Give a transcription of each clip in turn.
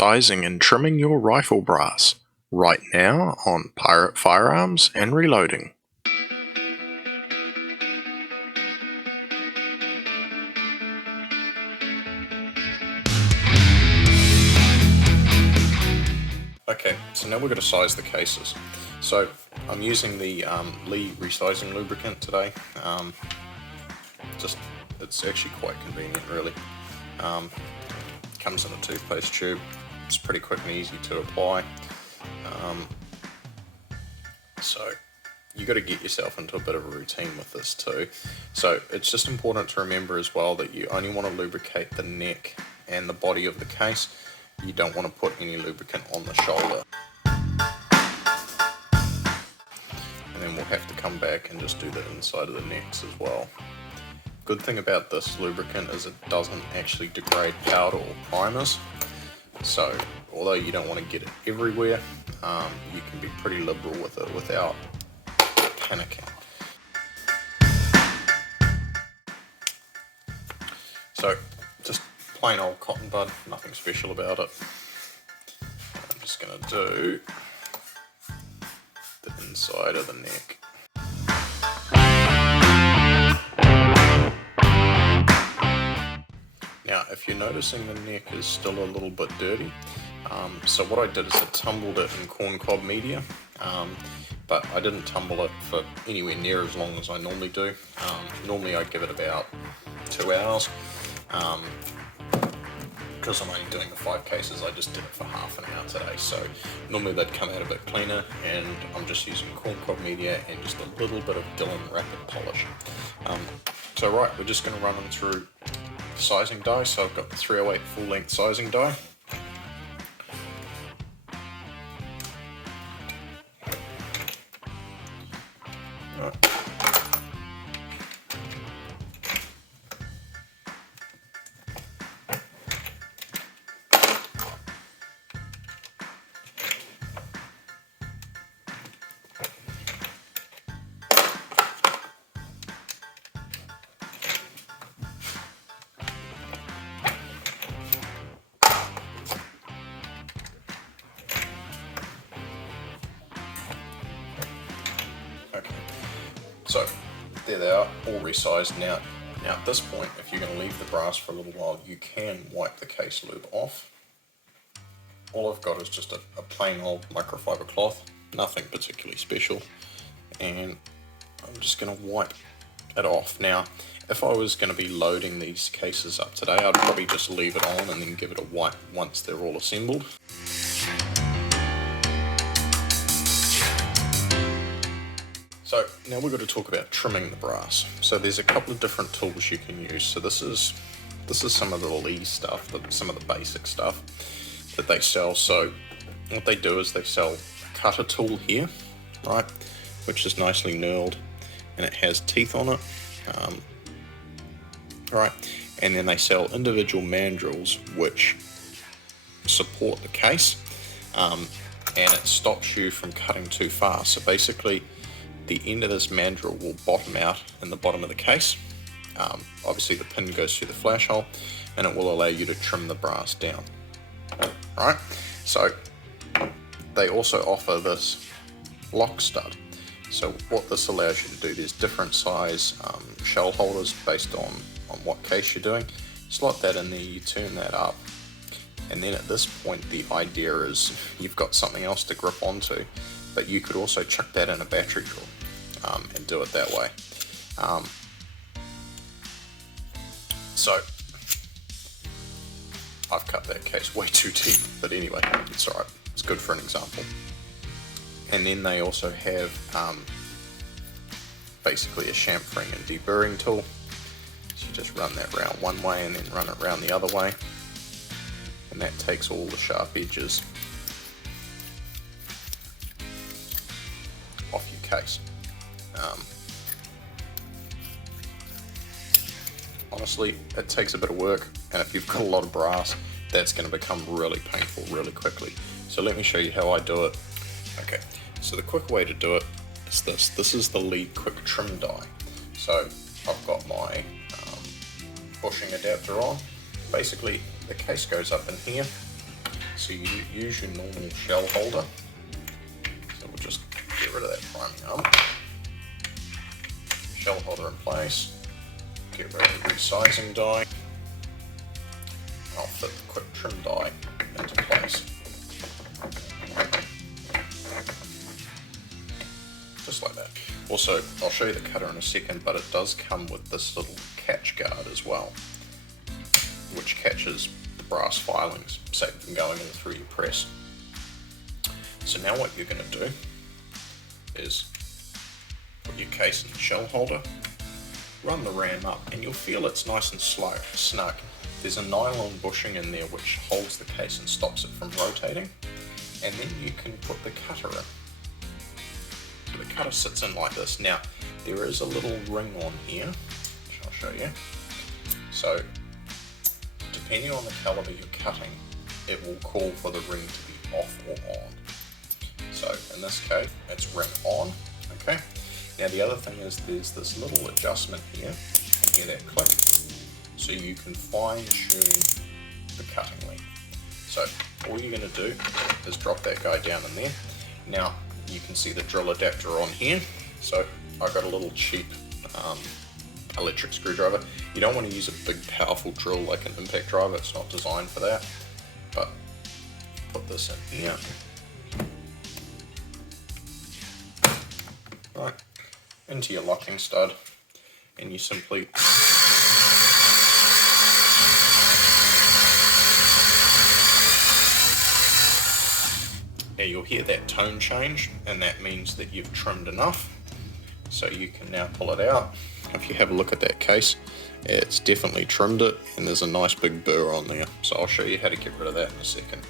sizing and trimming your rifle brass right now on Pirate Firearms and Reloading. Okay, so now we're going to size the cases. So I'm using the Lee resizing lubricant today. It's actually quite convenient, really. Comes in a toothpaste tube. It's pretty quick and easy to apply. So you got to get yourself into a bit of a routine with this too. So it's just important to remember as well that you only want to lubricate the neck and the body of the case. You don't want to put any lubricant on the shoulder. And then we'll have to come back and just do the inside of the necks as well. Good thing about this lubricant is it doesn't actually degrade powder or primers. So although you don't want to get it everywhere, you can be pretty liberal with it without panicking. So just plain old cotton bud, nothing special about it. I'm just going to do the inside of the neck. Now, if you're noticing the neck is still a little bit dirty, so what I did is I tumbled it in corncob media, but I didn't tumble it for anywhere near as long as I normally do. Normally I give it about 2 hours. Because I'm only doing the 5 cases, I just did it for half an hour today. So normally they'd come out a bit cleaner, and I'm just using corncob media and just a little bit of Dillon rapid polish. So right, we're just going to run them through sizing die. So I've got the 308 full length sizing die. Right. Okay, so there they are, all resized now. Now at this point, if you're going to leave the brass for a little while, you can wipe the case lube off. All I've got is just a plain old microfiber cloth, nothing particularly special, and I'm just going to wipe it off. Now, if I was going to be loading these cases up today, I'd probably just leave it on and then give it a wipe once they're all assembled. So now we're going to talk about trimming the brass. So there's a couple of different tools you can use. So this is some of the Lee stuff, some of the basic stuff that they sell. So what they do is they sell a cutter tool here, right, which is nicely knurled and it has teeth on it, right, and then they sell individual mandrels which support the case, and it stops you from cutting too far. So basically the end of this mandrel will bottom out in the bottom of the case. Obviously the pin goes through the flash hole and it will allow you to trim the brass down. Right, so they also offer this lock stud. So what this allows you to do, there's different size shell holders based on what case you're doing. Slot that in there, you turn that up, and then at this point the idea is you've got something else to grip onto, but you could also chuck that in a battery drawer and do it that way. So I've cut that case way too deep, but anyway, it's alright, it's good for an example. And then they also have basically a chamfering and deburing tool. So you just run that round one way and then run it round the other way, and that takes all the sharp edges off your case. Honestly, it takes a bit of work, and if you've got a lot of brass, that's going to become really painful really quickly. So let me show you how I do it. Okay, so the quick way to do it is this. This is the Lee quick trim die. So I've got my bushing adapter on. Basically, the case goes up in here. So you use your normal shell holder. So we'll just get rid of that priming arm. Shell holder in place. Get rid of the resizing die. I'll fit the quick trim die into place. Just like that. Also, I'll show you the cutter in a second, but it does come with this little catch guard as well, which catches the brass filings, save them going in through your press. So now what you're going to do is put your case in the shell holder, run the ram up, and you'll feel it's nice and snug. There's a nylon bushing in there which holds the case and stops it from rotating, and then you can put the cutter in. So the cutter sits in like this. Now there is a little ring on here, which I'll show you. So depending on the caliber you're cutting, it will call for the ring to be off or on. So in this case, it's ring on. Okay. Now the other thing is there's this little adjustment here. You can hear that click. So you can fine tune the cutting length. So all you're going to do is drop that guy down in there. Now you can see the drill adapter on here. So I've got a little cheap electric screwdriver. You don't want to use a big powerful drill like an impact driver, it's not designed for that. But put this in here. Right, into your locking stud, and you simply you'll hear that tone change, and that means that you've trimmed enough. So you can now pull it out. If you have a look at that case, it's definitely trimmed it, and there's a nice big burr on there. So I'll show you how to get rid of that in a second.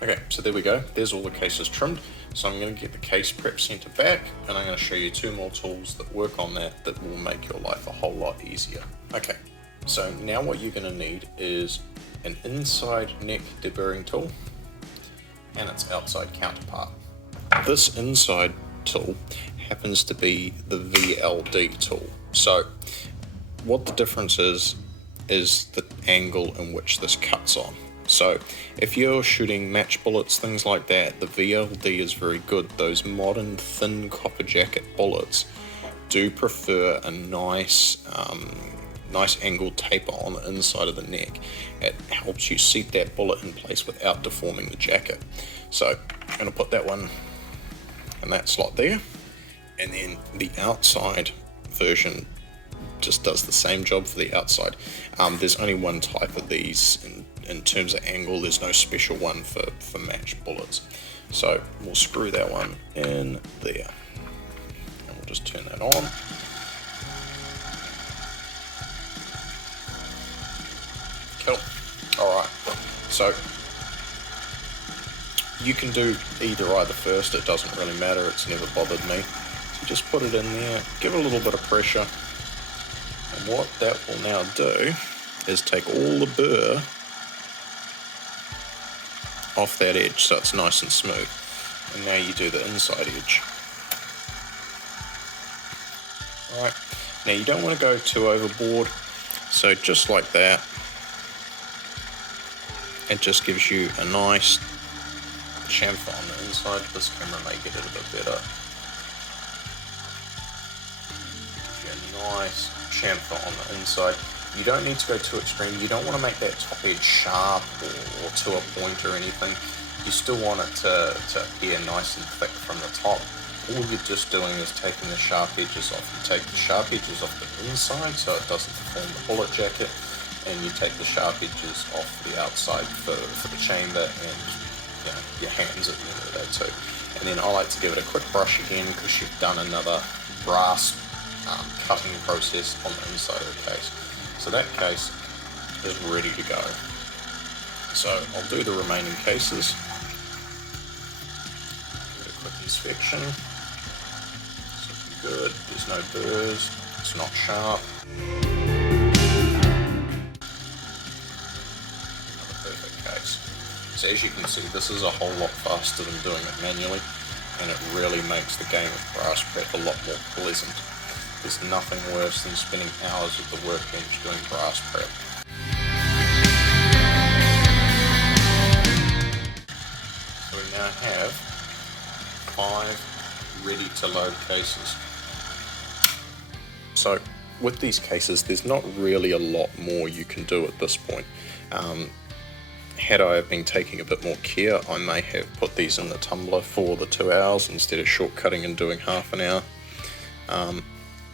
Okay, so there we go. There's all the cases trimmed. So I'm going to get the case prep center back, and I'm going to show you two more tools that work on that will make your life a whole lot easier. Okay, so now what you're going to need is an inside neck deburing tool and its outside counterpart. This inside tool happens to be the VLD tool. So what the difference is the angle in which this cuts on. So if you're shooting match bullets, things like that, the VLD is very good. Those modern thin copper jacket bullets do prefer a nice angled taper on the inside of the neck. It helps you seat that bullet in place without deforming the jacket. So I'm going to put that one in that slot there, and then the outside version just does the same job for the outside. There's only one type of these in terms of angle. There's no special one for match bullets. So we'll screw that one in there, and we'll just turn that on. Cool. Alright, so you can do either first, it doesn't really matter, it's never bothered me. So just put it in there, give it a little bit of pressure, and what that will now do is take all the burr off that edge so it's nice and smooth. And now you do the inside edge. Alright, now you don't want to go too overboard, so just like that, it just gives you a nice chamfer on the inside. This camera may get it a bit better. Nice chamfer on the inside. You don't need to go too extreme. You don't want to make that top edge sharp or to a point or anything. You still want it to appear nice and thick from the top. All you're just doing is taking the sharp edges off. You take the sharp edges off the inside so it doesn't deform the bullet jacket, and you take the sharp edges off the outside for the chamber and your hands at the end of the day too. And then I like to give it a quick brush again because you've done another brass cutting process on the inside of the case. So that case is ready to go. So I'll do the remaining cases. Give it a quick inspection. It's looking good, there's no burrs, it's not sharp. Another perfect case. So as you can see, this is a whole lot faster than doing it manually. and it really makes the game of brass prep a lot more pleasant. There's nothing worse than spending hours at the workbench doing brass prep. So we now have 5 ready to load cases. So with these cases, there's not really a lot more you can do at this point. Had I have been taking a bit more care, I may have put these in the tumbler for the 2 hours instead of shortcutting and doing half an hour.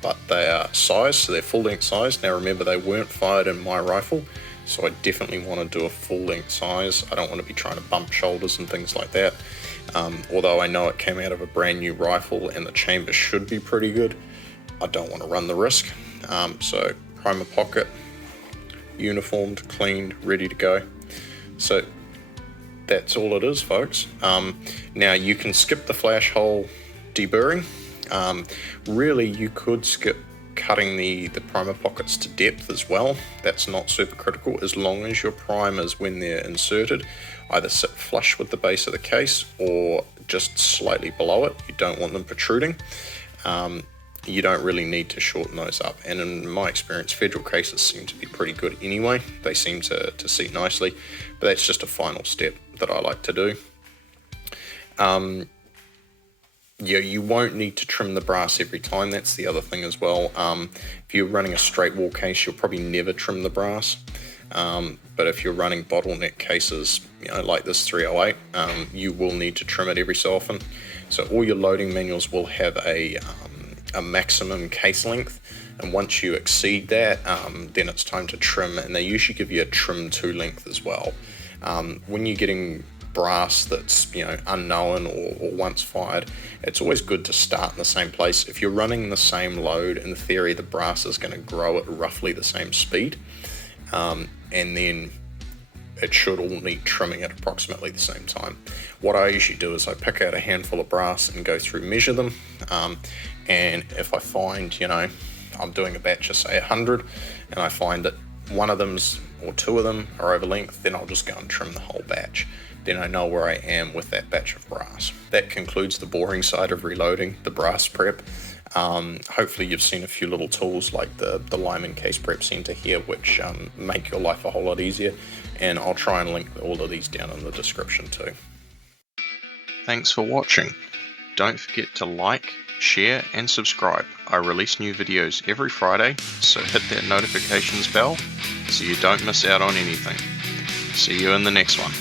But they are sized, so they're full length size. Now remember, they weren't fired in my rifle, so I definitely want to do a full length size. I don't want to be trying to bump shoulders and things like that. Although I know it came out of a brand new rifle and the chamber should be pretty good, I don't want to run the risk. So primer pocket, uniformed, cleaned, ready to go. So that's all it is, folks. Now you can skip the flash hole deburring. Really, you could skip cutting the primer pockets to depth as well. That's not super critical, as long as your primers, when they're inserted, either sit flush with the base of the case or just slightly below it. You don't want them protruding. You don't really need to shorten those up, and in my experience, Federal cases seem to be pretty good anyway. They seem to seat nicely, but that's just a final step that I like to do. Yeah, you won't need to trim the brass every time. That's the other thing as well. If you're running a straight wall case, you'll probably never trim the brass. But if you're running bottleneck cases, like this 308, you will need to trim it every so often. So all your loading manuals will have a maximum case length, and once you exceed that, then it's time to trim, and they usually give you a trim to length as well. When you're getting brass that's unknown or once fired, it's always good to start in the same place. If you're running the same load, in theory the brass is going to grow at roughly the same speed, and then it should all need trimming at approximately the same time. What I usually do is I pick out a handful of brass and go through, measure them, and if I find I'm doing a batch of say 100 and I find that one of them's or 2 of them are over length, then I'll just go and trim the whole batch. Then I know where I am with that batch of brass. That concludes the boring side of reloading, the brass prep. Hopefully you've seen a few little tools like the Lyman case prep center here, which make your life a whole lot easier, and I'll try and link all of these down in the description too. Thanks for watching. Don't forget to like, share and subscribe. I release new videos every Friday, so hit that notifications bell so you don't miss out on anything. See you in the next one.